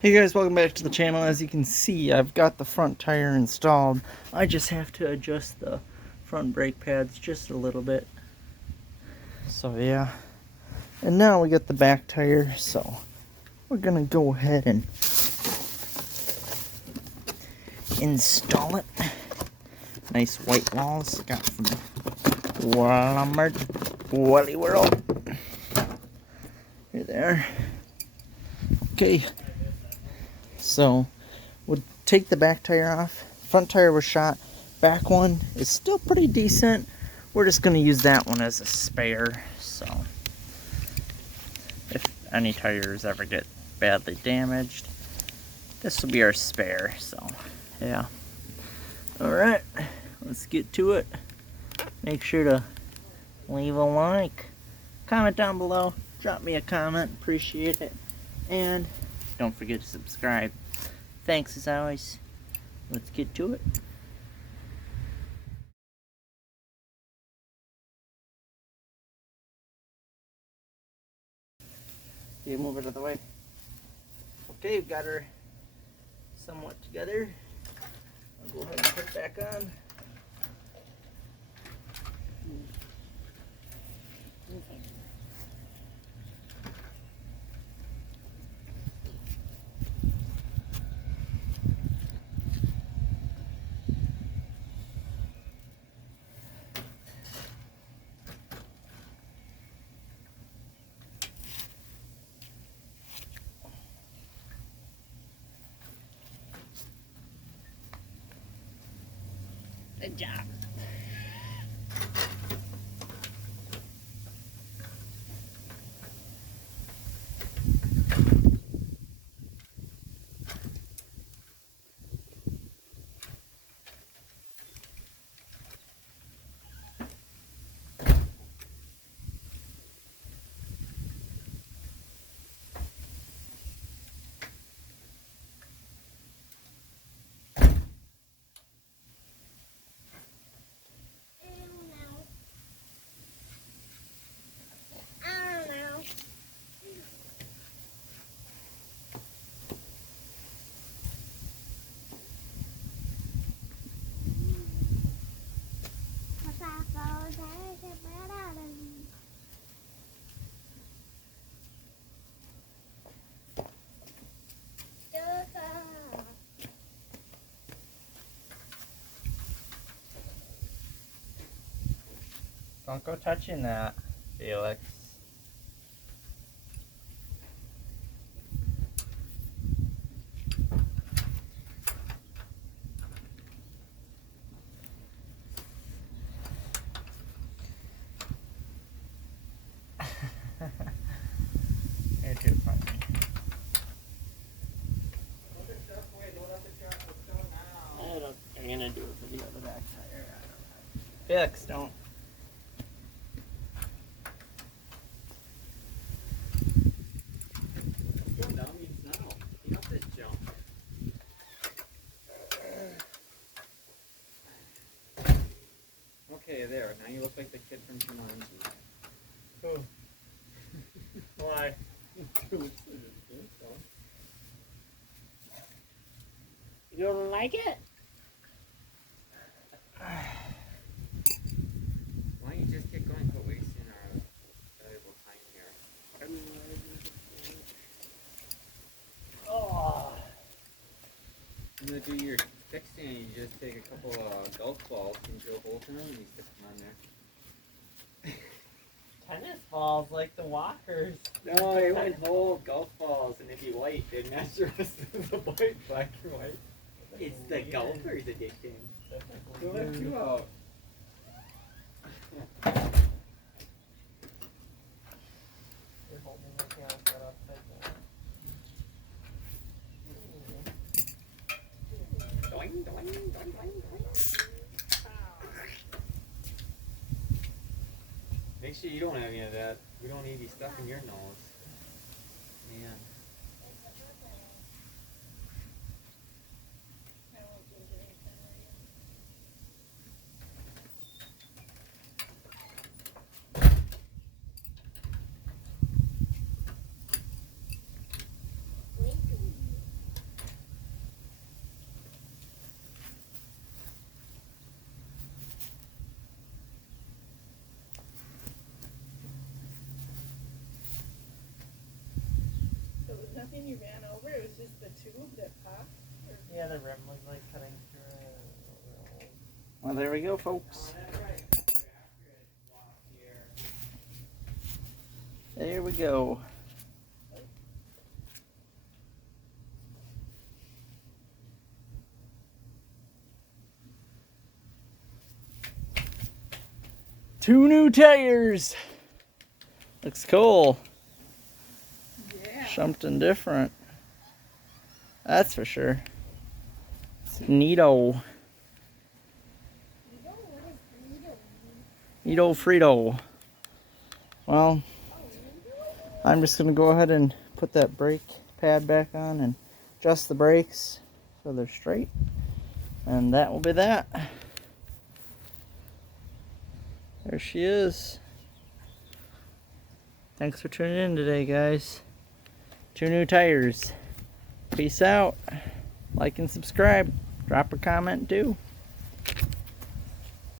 Hey guys, welcome back to the channel. As you can see, I've got the front tire installed. I just have to adjust the front brake pads just a little bit. So yeah. And now we got the back tire, so we're gonna go ahead and install it. Nice white walls got from Walmart, Wally World. Here they are. Okay. So we'll take the back tire off. Front tire was shot. Back one is still pretty decent. We're just going to use that one as a spare. So if any tires ever get badly damaged, this will be our spare. So yeah. Alright, let's get to it. Make sure to leave a like, comment down below, drop me a comment, appreciate it, and don't forget to subscribe. Thanks as always. Let's get to it. Okay, move it out of the way. Okay, we've got her somewhat together. I'll go ahead and put it back on. Good job. Don't go touching that, Felix. You're too funny. I'm gonna do a video of the back tire. Felix, don't. Okay, there. Now you look like the kid from Jumanji. Oh. Why? You don't like it? Why don't you just get going? Quit wasting our valuable time here. Oh. I'm gonna do your fixing. You just take a couple of golf balls and drill holes in them, and you stick them on there. Tennis balls like the walkers. No, they went whole golf balls, and they'd be white. They'd match the rest of the white, black and white. It's the golfer's addiction. Go let you out. You're holding the camera set upside down. Doing, doing, doing, doing. Make sure you don't have any of that. We don't need any stuff in your nose. Man. you ran over, it was just the tube that popped? Or... Yeah, the rim was like cutting through it. Well, there we go, folks. There we go. Two new tires. Looks cool. Yeah. Something different. That's for sure. It's neato. Neato Frito. Well, I'm just going to go ahead and put that brake pad back on and adjust the brakes so they're straight. And that will be that. There she is. Thanks for tuning in today, guys. 2 new tires. Peace out. Like and subscribe. Drop a comment too.